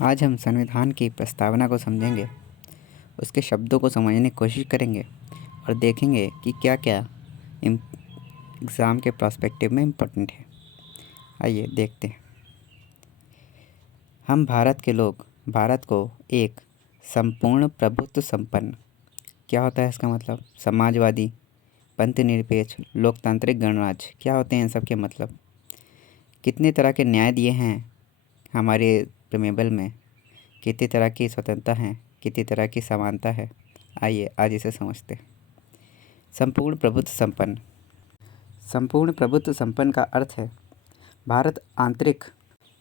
आज हम संविधान की प्रस्तावना को समझेंगे, उसके शब्दों को समझने की कोशिश करेंगे और देखेंगे कि क्या क्या एग्ज़ाम के पर्सपेक्टिव में इम्पोर्टेंट है। आइए देखते हैं। हम भारत के लोग भारत को एक संपूर्ण प्रभुत्व संपन्न, क्या होता है इसका मतलब, समाजवादी, पंथनिरपेक्ष, लोकतांत्रिक गणराज्य, क्या होते हैं इन सब के मतलब, कितने तरह के न्याय दिए हैं हमारे प्रेमेबल में, कितनी तरह की स्वतंत्रता है, कितनी तरह की समानता है। आइए आज इसे समझते हैं। संपूर्ण प्रभुत्व संपन्न। संपूर्ण प्रभुत्व संपन्न का अर्थ है भारत आंतरिक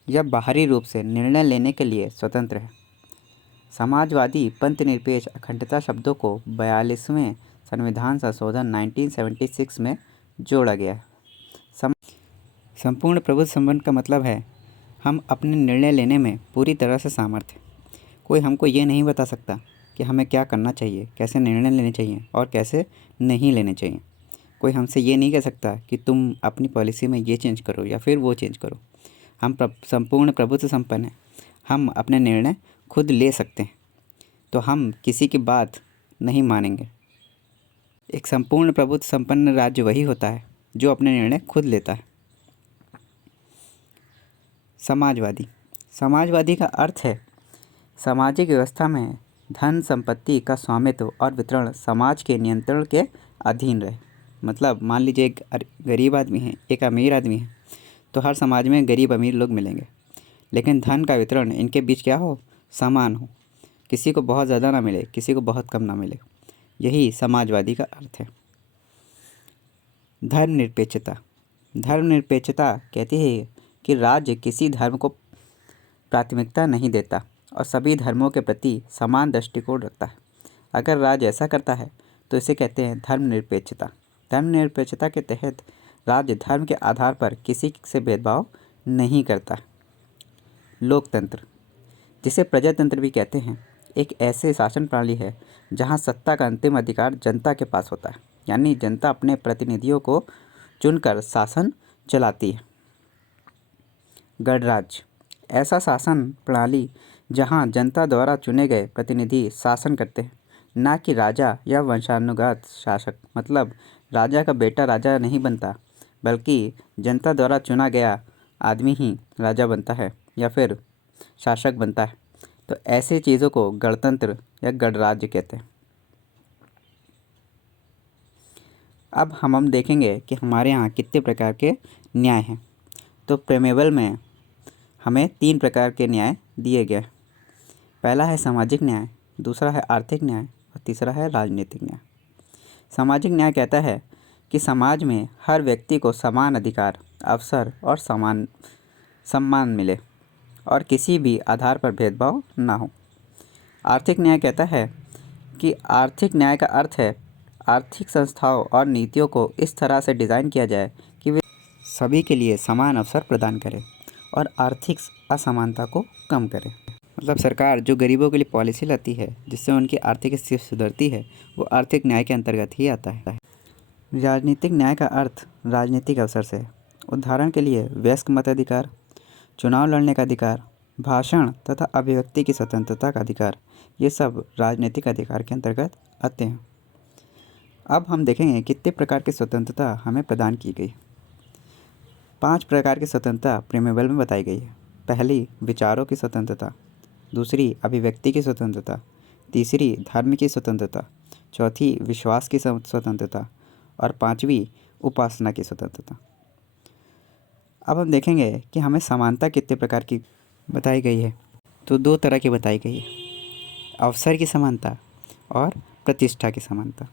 या बाहरी रूप से निर्णय लेने के लिए स्वतंत्र है। समाजवादी, पंथनिरपेक्ष, अखंडता शब्दों को 42वें संविधान संशोधन 1976 में जोड़ा गया है। संपूर्ण प्रभुत्व संपन्न का मतलब है हम अपने निर्णय लेने में पूरी तरह से सामर्थ्य हैं। कोई हमको ये नहीं बता सकता कि हमें क्या करना चाहिए, कैसे निर्णय लेने चाहिए और कैसे नहीं लेने चाहिए। कोई हमसे ये नहीं कह सकता कि तुम अपनी पॉलिसी में ये चेंज करो या फिर वो चेंज करो। हम संपूर्ण प्रभुत्व संपन्न हैं। हम अपने निर्णय खुद ले सकते हैं, तो हम किसी की बात नहीं मानेंगे। एक संपूर्ण प्रभुत्व संपन्न राज्य वही होता है जो अपने निर्णय खुद लेता है। समाजवादी। समाजवादी का अर्थ है सामाजिक व्यवस्था में धन संपत्ति का स्वामित्व और वितरण समाज के नियंत्रण के अधीन रहे। मतलब मान लीजिए एक गरीब आदमी है, एक अमीर आदमी है, तो हर समाज में गरीब अमीर लोग मिलेंगे, लेकिन धन का वितरण इनके बीच क्या हो, समान हो। किसी को बहुत ज़्यादा ना मिले, किसी को बहुत कम ना मिले। यही समाजवादी का अर्थ है। धर्मनिरपेक्षता। धर्मनिरपेक्षता कहती है कि राज्य किसी धर्म को प्राथमिकता नहीं देता और सभी धर्मों के प्रति समान दृष्टिकोण रखता है। अगर राज्य ऐसा करता है तो इसे कहते हैं धर्मनिरपेक्षता। धर्मनिरपेक्षता के तहत राज्य धर्म के आधार पर किसी से भेदभाव नहीं करता। लोकतंत्र, जिसे प्रजातंत्र भी कहते हैं, एक ऐसे शासन प्रणाली है जहां सत्ता का अंतिम अधिकार जनता के पास होता है, यानी जनता अपने प्रतिनिधियों को चुनकर शासन चलाती है। गणराज्य, ऐसा शासन प्रणाली जहां जनता द्वारा चुने गए प्रतिनिधि शासन करते हैं, ना कि राजा या वंशानुगत शासक। मतलब राजा का बेटा राजा नहीं बनता, बल्कि जनता द्वारा चुना गया आदमी ही राजा बनता है या फिर शासक बनता है। तो ऐसी चीज़ों को गणतंत्र या गणराज्य कहते हैं। अब हम देखेंगे कि हमारे यहाँ कितने प्रकार के न्याय हैं। तो प्रेमेबल में हमें 3 प्रकार के न्याय दिए गए। पहला है सामाजिक न्याय, दूसरा है आर्थिक न्याय और तीसरा है राजनीतिक न्याय। सामाजिक न्याय कहता है कि समाज में हर व्यक्ति को समान अधिकार, अवसर और सम्मान मिले और किसी भी आधार पर भेदभाव ना हो। आर्थिक न्याय कहता है कि आर्थिक न्याय का अर्थ है आर्थिक संस्थाओं और नीतियों को इस तरह से डिज़ाइन किया जाए कि वे सभी के लिए समान अवसर प्रदान करें और आर्थिक असमानता को कम करें। मतलब सरकार जो गरीबों के लिए पॉलिसी लाती है जिससे उनकी आर्थिक स्थिति सुधरती है, वो आर्थिक न्याय के अंतर्गत ही आता है। राजनीतिक न्याय का अर्थ राजनीतिक अवसर से, उदाहरण के लिए वयस्क मताधिकार, चुनाव लड़ने का अधिकार, भाषण तथा अभिव्यक्ति की स्वतंत्रता का अधिकार, ये सब राजनीतिक अधिकार के अंतर्गत आते हैं। अब हम देखेंगे कितने प्रकार की स्वतंत्रता हमें प्रदान की गई। 5 प्रकार की स्वतंत्रता प्रेमेबल में बताई गई है। पहली, विचारों की स्वतंत्रता, दूसरी, अभिव्यक्ति की स्वतंत्रता, तीसरी, धर्म की स्वतंत्रता, चौथी, विश्वास की स्वतंत्रता और 5वीं, उपासना की स्वतंत्रता। अब हम देखेंगे कि हमें समानता कितने प्रकार की बताई गई है। तो 2 तरह की बताई गई है, अवसर की समानता और प्रतिष्ठा की समानता।